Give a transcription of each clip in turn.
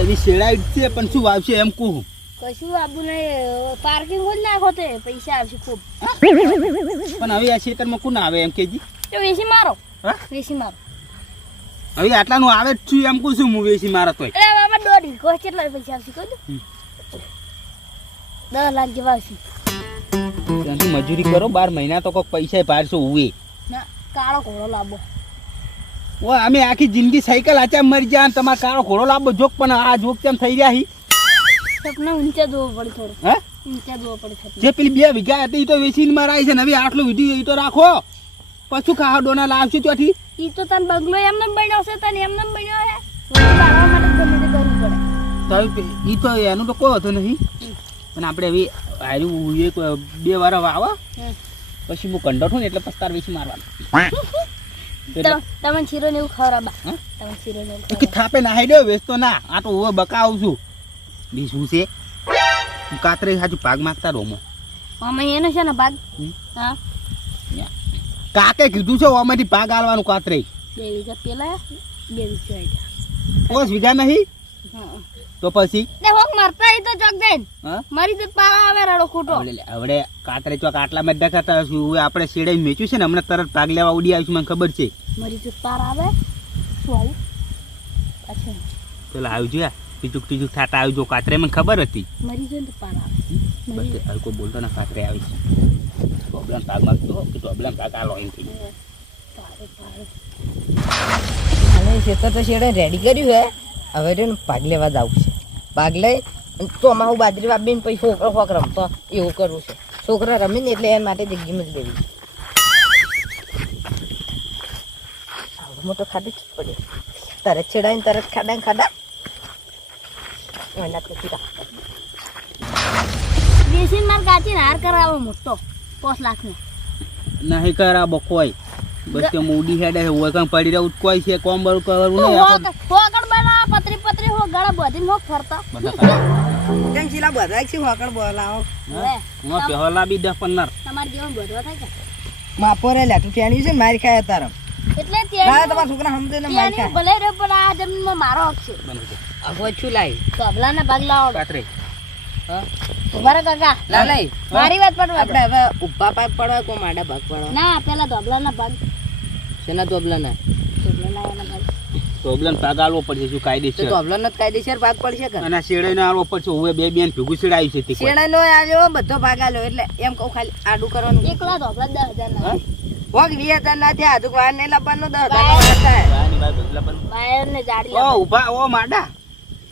એવી શેડાઈ છે પણ શું વાવશે એમ કહું કશું આબુ નહીં પાર્કિંગ જ નાખો તે પૈસા આવશે ખૂબ પણ હવે આ ખેતરમાં કોણ આવે એમ કેજી તો વેસી મારો હા વેસી મારો હવે આટલાનું આવે જ છું એમ કહું છું હું વેચી મારા તોય અરે બાબા દોઢ વીઘો કેટલા પૈસા આવશે કહો 10 લાખ જેવા આવશે ત્યાંથી મજૂરી કરો 12 મહિના તો કોઈક પૈસા પાડશો ઉવે ના કાળો ઘોડો લાવો ઓ અમે આખી જિંદગી સાયકલ આચા મરી જાય તમારે કાળો ઘોડો લાવો જોક પણ આ જોક કેમ થઈ રહ્યા હી સપના ઊંચા જોવો પડે થોડું હે ઊંચા જોવો પડે સપના જે પેલી 2 વીઘા હતી એ તો વેચીને મારાય છે ને હવે આટલું વિડીયો એ તો રાખો પછી ખાવા ડોના લાવશું ત્યાંથી ઈ તો તને બંગલો એમને બન્યો છે તને એમને બન્યો હે બાળવા માટે ગમે તે કરવું પડે તો એ તો એનું તો કોઈ હતો નહીં પણ આપણે હવે હાર્યું એક 2 વાર વાવા પછી હું કંડો છું ને એટલે પસ્તાર વેચી મારવાનો તમે શીરો ને એવું ખવડાવવા તમે શીરો ને એવું કે થાપે નાહી દો વેચતો ના આ તો હું બકાવું છું બીજું છે કાતરે સાચું ભાગ માંગતા રોમો અમે એનો છે ને ભાગ હા કાકે કીધું છે ઓમાંથી ભાગ આલવાનું કાતરે 2 વીઘા પેલા 2 વીઘા 5 વીઘા નહીં તો પછી ને હોક મારતા ઈ તો ચોક જઈને હા મારી તો પારા આવે રડો ખોટો હવે કાતરે ચોક આટલામાં જ દેખાતા છું આપણે શેડે મેચ્યું છે ને હમણાં તરત ભાગ લેવા ઉડી આવીશું મને ખબર છે મારી તો પારા આવે શું આવ્યું અચ્છા પેલા આવજો ટીચુક થાતા આવજો કાતરે મને ખબર હતી મરી જાય તો પારા આવે બસ હલકો બોલતો ને કાતરે આવીશ પ્રોબ્લેમ ભાગ માંગતો કે પ્રોબ્લેમ ભાગ આલો એમ થઈ અને ખેતર તો શેડે રેડી કર્યું હે હવે તો ભાગ લેવા જાવ છે ભાગ લઈ તો અમારું બાજરી વાપીને પછી છોકરો ફોક રમતો એવું કરવું છે છોકરા રમે ને એટલે એના માટે જગ્યામાં જ લેવી મોટો ખાધું જ પડે તરત છેડાઈને તરત ખાડા એના તો સીધા બેસીને માર કાચીને હાર કરાવો મોટો 5 લાખ નો નહીં કરાવો કોઈ બસ કે મૂડી હેડે હોય કણ પડી રહ્યું કોઈ છે કોમ બરું કરવું નહીં હોકડ બના પતરી હો ગળા બધીને હો ફરતા કેમ ચીલા બધા છે હોકડ બોલાવો હું પહેલા બી 10-15 તમાર જીવન બધવા થાય કે માપોરે લેતું ફેણી છે ને મારી ખાય તારમ એટલે ના તમારા છોકરા સમજે ને મારી ખાય ભલે રે પણ આ જમીનમાં મારો હક છે અગો છું લાઈ તબલાના ભાગ લાવો કાતરે હા ઉભા કાકા લા લઈ મારી વાત પડવા આપણે હવે ઉભા પાક પડવા કો માડા ભાગ પડવા ના પેલા તબલાના ભાગ શેના તોબલાના તબલાના ભાગ પ્રોબ્લેમ ભાગ આલવો પડશે શું તો કાયદેસર તોબલાનો કાયદેસર ભાગ પડશે કે અને શેડે ને આલવો પડશે હવે 2 બેન ભેગું શેડાયું છે તે કોઈ શેડા નો આવ્યો બધો ભાગ આલ્યો એટલે એમ કહું ખાલી આડું કરવાનું એકલા તબલા 10,000 ના વગ 2000 ના થયા હજુ વાર ને લાવવાનો 10,000 થાય આની વાત બદલા પણ બાયર ને જાડી ઓ ઉભા ઓ માડા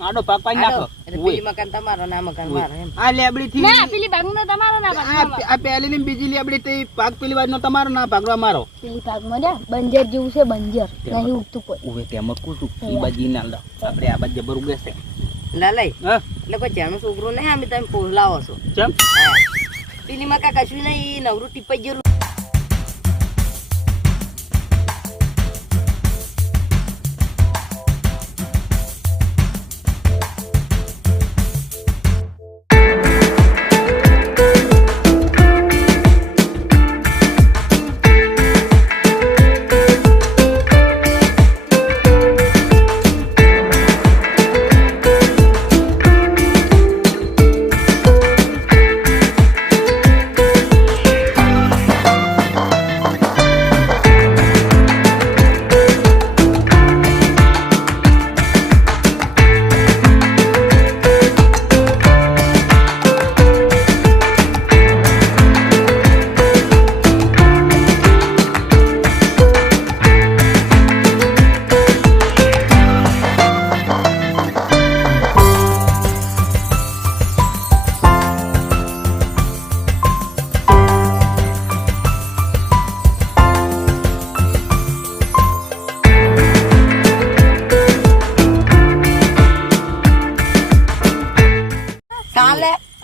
આડો ભાગ પાડી નાખો એટલે પેલી મકાન તમારો ના મકાન મારો એમ આ લેબડી થી ના પેલી ભાગનો તમારો ના ભાગ આ પહેલી ને બીજી લેબડી તે ભાગ પેલી વાત નો તમારો ના ભાગવા મારો પેલી ભાગમાં ને બંજર જેવું છે બંજર નહીં ઉગતું કોઈ ઉવે તેમ કુતું ઈ બાજી ના લો આપણે આ બાજુ જબર ઉગે છે લાલઈ હા એટલે કોઈ જાણું છોકરું નહીં અમે તમે પોલાવો છો ચમ પેલી મકા કશું નહીં નવરું ટીપાઈ ગયેલું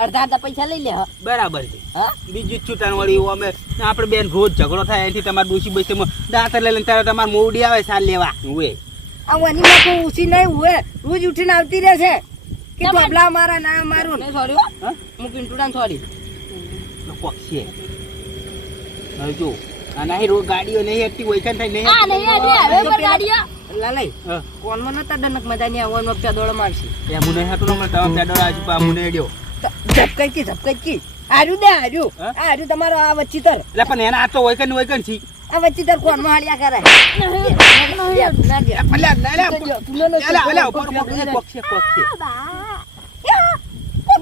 અડધા પૈસા લઈ લે બરાબર છે હા બીજી છૂટાણ વાળી અમે આપણે બેન રોજ ઝઘડો થાય એથી તમારે ડોસી બસી દાંતર લઈ લઈને ત્યારે તમારે મોવડી આવે સાલ લેવા ઉવે આ વાની માં કોઈ ઉસી નહીં હોય રોજ ઉઠીને આવતી રહે છે કે તબલા મારા ના મારું ને સોરી હા હું પિન્ટુડા સોરી કોક છે હવે જો આ નહીં રોજ ગાડીઓ નહીં હેઠતી હોય કાન થાય નહીં આ નહીં આ હવે પર ગાડીઓ લાલાઈ હા. કોનમાં નતા ડનક મજાની આવવાનો પેદોળો મારશે એ મુને હાટુ નો તમે પેડો આજુ પા મુને એડ્યો ઝપકાઈ કી હાર્યું દે હાર્યું હા? હાર્યું તમારો આ વચ્ચીતર એટલે પણ એના આ તો હોય કે છી આ વચ્ચીતર કોનમાં હાડ્યા કરાય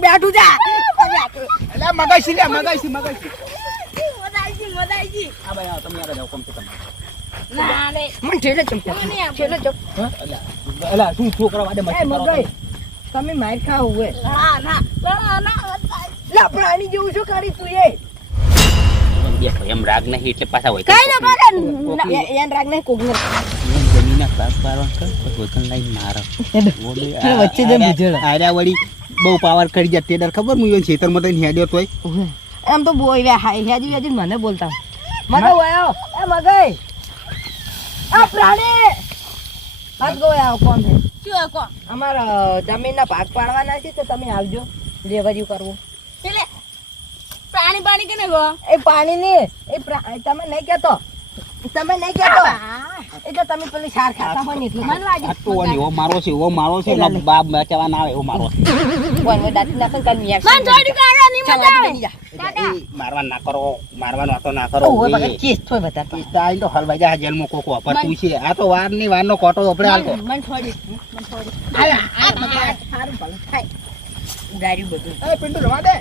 બેઠું જા મને ઠેલે તમે માર ખાવ હોય લા પ્રાણી જેવું શું કરી તું એમ રાગ નહીં એટલે પાછા હોય કઈ ના કરે એન રાગ ને કોક જમીના પાક પારવા કર કોઈ લઈ મારો વચ્ચે જેમ બુજેડા. આર્યા વળી બહુ પાવર કરી જાય તે દર ખબર હું ઈવન ખેતરમાં તઈને હેડ્યો તોય એમ તો બોય હેજી હેજી મને બોલતા મગઈ આયો એ મગઈ આ પ્રાણી હાથ ગો આવો કોણ છે શું કોણ અમારા જમીનના ભાગ પાડવાના છે તો તમે આવજો લેવર્યું કરવું એટલે પાણી પાણી કે ગો એ પાણી ને એ તમે નહીં કહેતો એટલે તમે પેલી સાર ખાતા હોય ને એટલે મન વાજી આ તો એવો મારો છે એનો બાપ બચાવવા ના આવે એવો મારો છે કોણ મે દાંત નાખન કાલ મિયા મન થોડી કાઢો ની મજા આવે કાકા મારવા ના કરો મારવાનો હતો ના કરો ઓય બગા ચીસ થોય બતા ઈ તાઈ તો હલવાઈ જાય જેલમાં કોકો પર તું છે આ તો વારનો કોટો આપણે હાલતો મન થોડી સારું ભલે થાય ઉડાડ્યું બધું એ પિન્ટુ રવા દે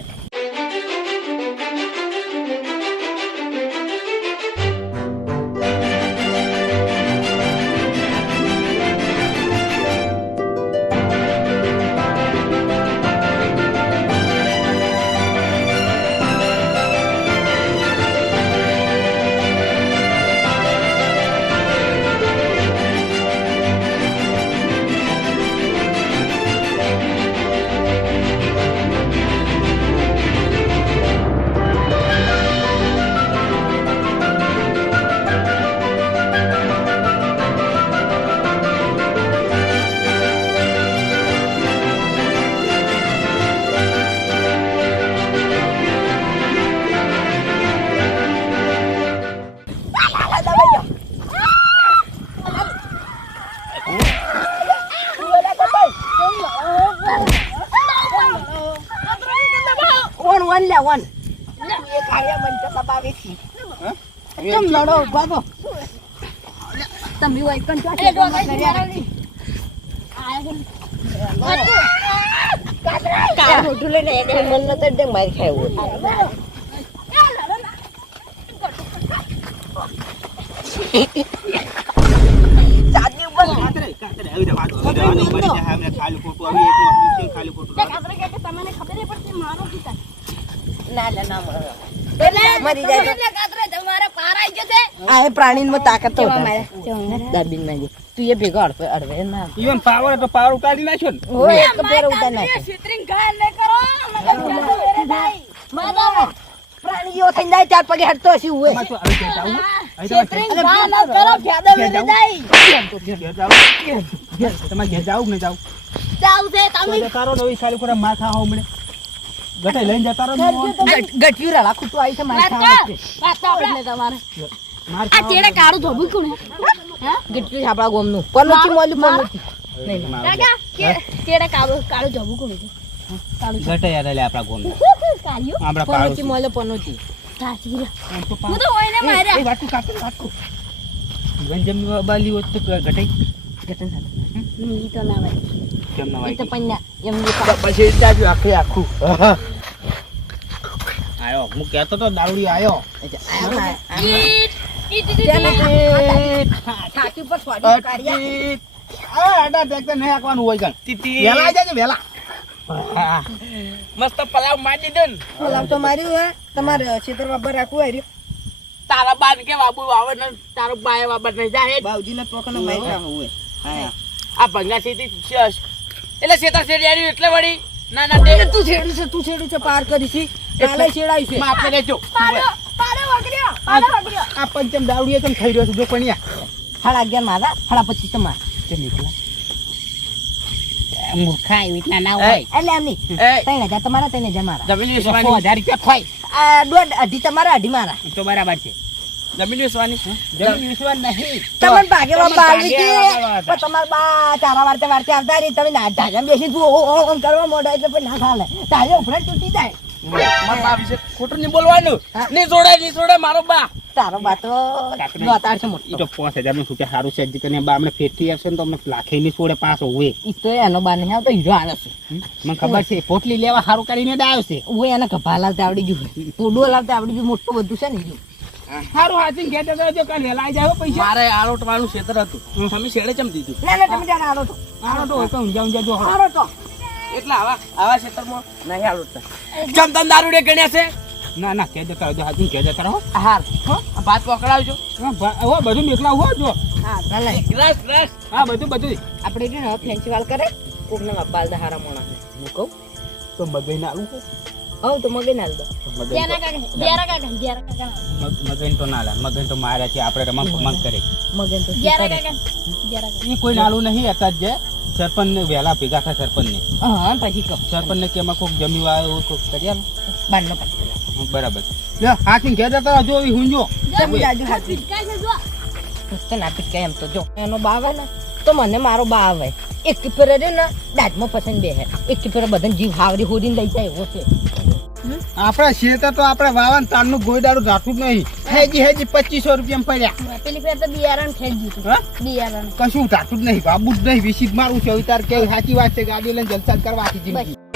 વન લે વન એ કાર્ય મન તો દબાવી થી તમ લડો બાબો તમે હોય કન તો એ ગો કર્યા કા ફોટો લઈને એક મન ન તો માર ખાયો સાદી ઉપર કાતરે આવી દે વાત આવી મરી જાય અમે ખાલી ફોટો આવી એક વાર ખાલી ફોટો કાતરે કે તમને ખબર નહીં પડતી મારો પિતા ના મરી જાય એટલે કાતરે તમારે પારાઈ જશે આ પ્રાણીમાં તાકાત તો મારે દાબીન માં તું એ ભેગો અડવે ના ઈવન પાવર તો પાવર ઉતારી નાખ્યો ને ઓય એક પેર ઉતાર નાખે સિત્રિંગ ગાય લે કરો મગર જાતો વેરે થાય માદા પ્રાણીઓ થઈ જાય ચાર પગે હટતો હશે ઉએ તમારે તો આવી જાય જાવું સિત્રિંગ ગાય ન કરો ફાદા વેરે જાય તમારે ઘેર જાવું કે નહીં જાવું જાવ છે તમે તો તારો નવી સાલી પર માર ખાવા હમણે ગટે લઈને જતા રહો ગઠ્યું રળા ખુટું આવી છે મારે વાત તો આપણે તમારે માર આ ચેડે કાળું ધોબું કોણ હે ગઠ્યું આપણા ગોમનું પનોતી મોલી પનોતી કાકા ચેડે કાળું ધોબું કોણ છે કાળું ગટે યાર લે આપણા ગોન કાળિયું આપણા પનોતી પાડોશી મોલે પનોતી સાચી રે હું તો ઓઈને માર્યા એ વાટું કાટું ગંજમ બાલી હોત તો ગટે ગટન સાથે મી તો ના ભાઈ કેમ ના એ તો વાઈ પન્યા એમ પછી તાજુ આખું આયો હું કહેતો તો દારૂડી આયો છાતી ઉપર સ્વાદી કાઢ્યા આડા ટ્રેક્ટર નહીં હાંકવાનું હોય કણ વેલા આવી જાય વેલા મસ્ત પલાવ મારી દે ને પલાવ તો માર્યું હે તમારે ખેતર વાબર રાખવું હાર્યું તારા બાન કે બાબુ આવે ને તારો બાય બાબર નહીં જાય બાવજીને ટોકન મારી ખાવું હોય હા આ ભંગા સીધી એટલે શેતર શેડિયારી એટલે વળી ના ના તે તું છેડું છે પાર કરી છે કાલે છેડાઈ છે માપને દેજો પાડો વગડ્યો આ પંચમ દાવડીએ તમ થઈ રહ્યો છે જો પણિયા 11:30 મારા 25 તમાર તે નીકળા મૂર્ખા એટલા ના હોય એટલે એમ નહીં 3000 તમારા 3000 મારા જમીન વિશ્વાની 1000 રૂપિયા થાય આ 1.5 તમારા 2.5 મારા તો બરાબર છે જમીન વેચવાની જમીન વેચવાની નહીં તમને ભાગેવા તમને બાલવી ભાગેવા કે પણ તમાર બા ચારા વારતે વારતે આવતા રહી તમે ના ઢાજા બેસી તું ઓમ કરવા મોડા એટલે પછી ના ચાલે ઢાજા ઉપરાંત તૂટી જાય મારા બા વિશે ખોટું નહીં બોલવાનું હા. નહીં છોડે મારો બા તારો બા તો જોતાર છે ઈ મોટો તો 5000 નું છૂટે સારું છે હજી બા અમને ફેરથી આવશે ને તો અમને લાખે ની છોડે પાછો હોય ઈ તો એનો બા નહીં આવતો હીરો આવે છે મને ખબર છે પોટલી લેવા સારું કરીને જ આવ્યો છે હું એને કભા લાવતા આવડી ગયું ટોડો લાવતા આવડી ગયું મોટું બધું છે ને ઈ. સારું હાચી ઘેર જો કાલ વેલા આવી જાય પૈસા મારે આરોટવાનું ક્ષેત્ર હતું તમે શેડે ચમ દીધું ના ના તમે ત્યાં આવો તો આનો તો હોય તો ઊંઝા જો આવો તો એટલે આવા ક્ષેત્રમાં નહીં આરોટતા ચમ તમે દારૂ ડે ગણ્યા છે ના ના કે જતા રહેજો હાચી કે જતા રહો હાર આ ભાત પકડાવજો હો બધું મેકલા હો જો હા ભલે રસ હા બધું આપણે છે ને ફેન્સી વાલ કરે કોકને અપાલ દે હારા મોણા હું કહું તો મગઈ ના આવું હું તો મગે ના દો જ્યારા કાકા મગઈ તો ના લે મગઈ તો મારે છે આપણે રમણ કરે મગન તો જ્યારા કાકા એ કોઈ નાલું નહીં હતા જ સરપંચ ને વહેલા ભેગા થાય સરપંચ ને હા પછી કહો સરપંચ ને કે એમાં કોઈક જમી વાળો કોઈક કર્યા બારનો પાછો બરાબર લે હાથી ઘેર જતા રહો જો હું જો જાજુ હાથ પીટકાય છે જો તો ના પીટ એમ તો જો એનો બા આવે ને તો મને મારો બા આવે એક કીપર રે ને દાંતમાં પસંદ બેહે એક કીપર બધાને જીવ હાવરી હોડીને લઈ જાય એવો છે આપણા શેતર તો આપણે વાવન તારનું ગોયદારું જાતું જ નહીં હેજી 2500 રૂપિયા પડ્યા પેલી ફેર તો બિયારણ ખેલ જીતું હા બિયારણ કશું જાતું જ નહીં બાબુ જ નહીં વિસિત મારું છે તાર કેવું સાચી વાત છે ગાડી લઈને જલસા જ કરવા આખી જિંદગી